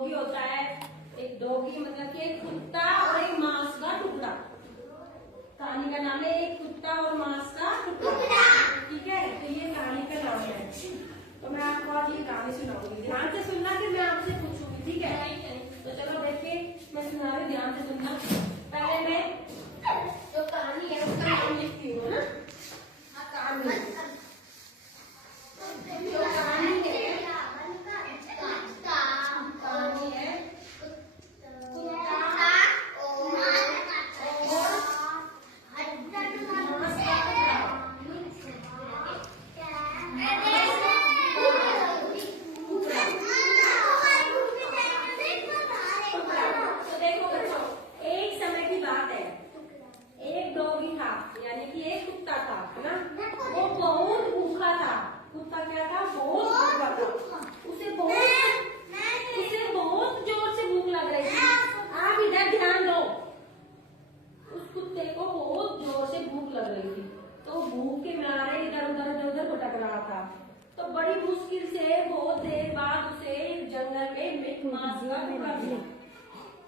Doggy होता है, एक डॉगी मतलब कि एक कुत्ता और एक मांस का टुकड़ा। कहानी का नाम है एक कुत्ता और मांस का टुकड़ा। ठीक है, तो ये कहानी का नाम है। तो मैं आपको आज ये कहानी सुनाऊंगी, ध्यान से सुनना कि मैं आपसे पूछूंगी। ठीक है, तो चलो देखिए मैं सुना रही, ध्यान से सुनना। पहले मैं जो कहानी है उसका नाम लिखती हूँ ना। कहानी तो बड़ी मुश्किल से बहुत देर बाद उसे जंगल में मांस का टुकड़ा मिला।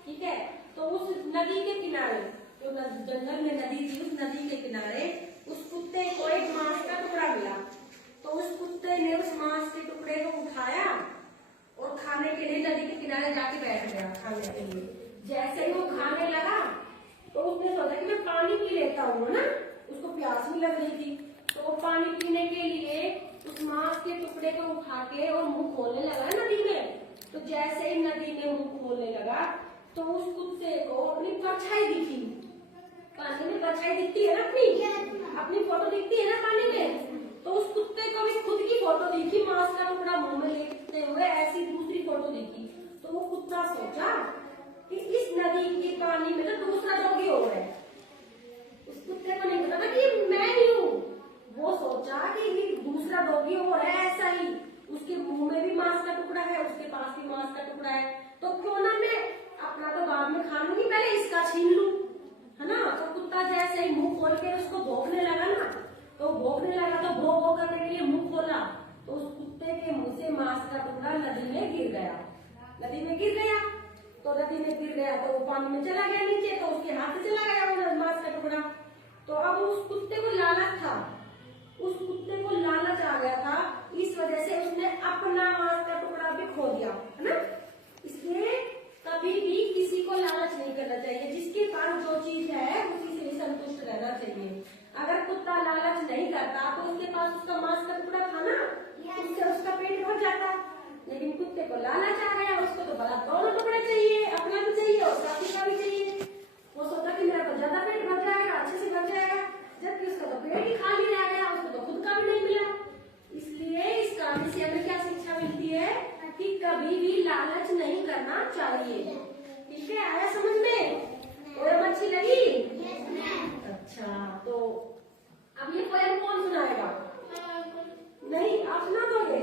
ठीक है, तो उस नदी के किनारे, जो जंगल में नदी थी, उस नदी के किनारे उस कुत्ते को एक मांस का टुकड़ा मिला। तो उस कुत्ते ने उस मांस के टुकड़े को उठाया और खाने के लिए नदी के किनारे जाके बैठ गया खाने के लिए। जैसे ही वो खाने लगा तो उसने सोचा कि मैं पानी पी लेता हूँ ना, उसको प्यास भी लग रही थी। तो वो पानी पीने के लिए उस मांस के टुकड़े को उठा के और मुंह खोलने लगा नदी में। तो जैसे ही नदी में मुंह खोलने लगा तो उस कुत्ते को अपनी परछाई दिखी। पानी में परछाई दिखती है ना, अपनी फोटो दिखती है ना पानी में। तो उस कुत्ते को भी खुद की फोटो दिखी, मांस का टुकड़ा मुंह में लेते हुए ऐसी दूसरी फोटो दिखी। तो वो कुत्ता सोचा कि इस नदी के पानी में तो दूसरा डॉगी हो रहा है। उस कुत्ते को नहीं पता था कि मैं ही हूँ। वो सोचा कि ये दूसरा डॉगी हो रहा है ऐसा ही, उसके मुंह में भी मांस का टुकड़ा है, उसके पास भी मांस का टुकड़ा है, तो क्यों ना मैं अपना तो बाद में खा लूंगी, पहले इसका छीन लूं, है ना। तो कुत्ता जैसे ही मुंह खोल के उसको भौंकने लगा ना, तो भौंकने लगा तो भौ भौ करने के लिए मुंह खोला तो उस कुत्ते के मुंह से मांस का टुकड़ा नदी में गिर गया। नदी में गिर गया तो नदी में गिर गया तो वो पानी में चला गया नीचे, तो उसके हाथ से चला गया वो मांस का टुकड़ा। तो अब उस कुत्ते को लालच था, उस कुत्ते को लालच आ गया था, इस वजह से उसने अपना मांस का टुकड़ा भी खो दिया, है ना। इसलिए कभी भी किसी को लालच नहीं करना चाहिए, जिसके पास जो चीज है उसी से ही संतुष्ट रहना चाहिए। अगर कुत्ता लालच नहीं करता तो उसके पास उसका मांस का टुकड़ा था ना, उससे उसका पेट भर जाता। लेकिन कुत्ते को लालच आ गया, उसको तो बड़ा दोनों टुकड़े चाहिए, अपना भी चाहिए और साथी का भी चाहिए। वो सोचा कि मेरा तो ज्यादा पेट भर जाएगा, अच्छे से भर जाएगा, जबकि उसका तो पेट ही खाली रह गया, उसको तो खुद का भी नहीं मिला। इसलिए इस कहानी से हमें क्या शिक्षा मिलती है कि कभी भी लालच नहीं करना चाहिए। ठीक है, आया समझ में? पोयम अच्छी लगी? अच्छा, तो अब ये पोयम कौन सुनाएगा? नहीं, आप सुना दोगे?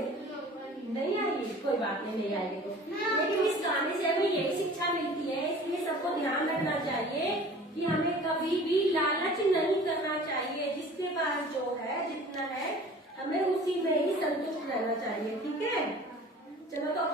नहीं आएगी, कोई बात नहीं, नहीं आएगी तो। लेकिन इस कहानी से हमें यही शिक्षा मिलती है, इसलिए सबको ध्यान रखना चाहिए कि हमें कभी भी लालच नहीं करना चाहिए। जिसके पास जो है, जितना है, हमें उसी में ही संतुष्ट रहना चाहिए। ठीक है, चलो तो